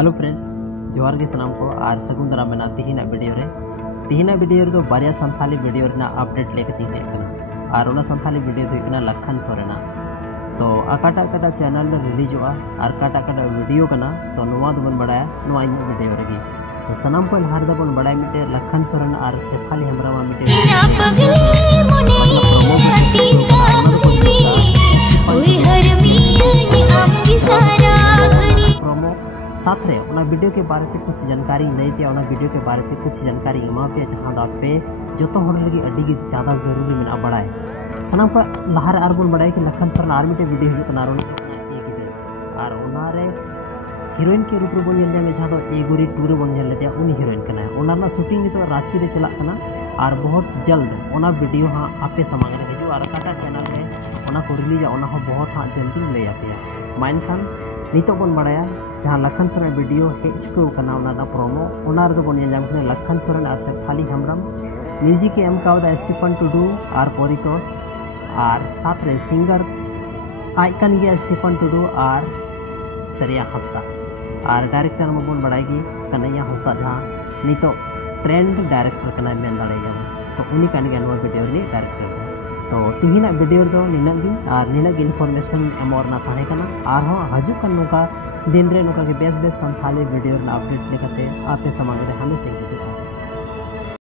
Hello friends, जोहार के सलाम को और सगुन दरा मेना तिहिना वीडियो रे बारिया संथाली वीडियो रेना अपडेट लेके तीन हेकना और ओना संथाली वीडियो दो हेकना लखन सोरेना। तो अकाटा चैनल रे रिलीजोआ और काटा वीडियो कना तो नोवा दो बन बड़ाया नोवा इन वीडियो रेगी। तो सनाम को हार दा बन बड़ाय मिटे लखन सोरेन और शेफाली हमरा मा मिटे साथ रे उना वीडियो के बारे में कुछ जानकारी नहीं पे उना वीडियो के बारे में कुछ जानकारी एमा पे जहां दा पे जोतो होड़ लगी अड्डी की ज्यादा जरूरी मेना बड़ाय सनाम का लहर आर बोल बड़ाय कि लखन सर आर मिटे वीडियो हिजु कना रोन एक गिदे और उना रे हीरोइन के रूप रे बोल नेल में जहां दो एगुरी टूर बोल नेल ले उनी हीरोइन कना उना ना शूटिंग तो रांची रे चला कना और बहुत जल्द उना वीडियो हां आपे समांग रे हिजु और काटा चैनल रे उना को रिलीज उना हो बहुत हां जल्दी ले आते माइन खान नितो बन बड़ाया जहाँ लखन सोरेन वीडियो हेज चुको कना उना प्रोमो उना रे बन नेल जाम लखन सोरेन और शेफाली हेम्ब्रम म्यूजिक एम कावदा स्टीफन टुडू और परितोष और साथ रे सिंगर आइकन गया स्टीफन टुडू और सरिया हंसदा और डायरेक्टर में बन बड़ाएगी कन्हैया हंसदा जहाँ नितो ट्रेंड डायरेक्टर कना मेन दाड़ेया तो उनी कान गया नो वीडियो रे डायरेक्टर तो तिहिना वीडियो दो निनागी और निनागी इन्फॉर्मेशन एमोरना थाहे कना और हो हजू कन नोका दिन रे नोका के बेस संथाली वीडियो अपडेट लेकते आपे समांग रे हमेशा हिजुगा।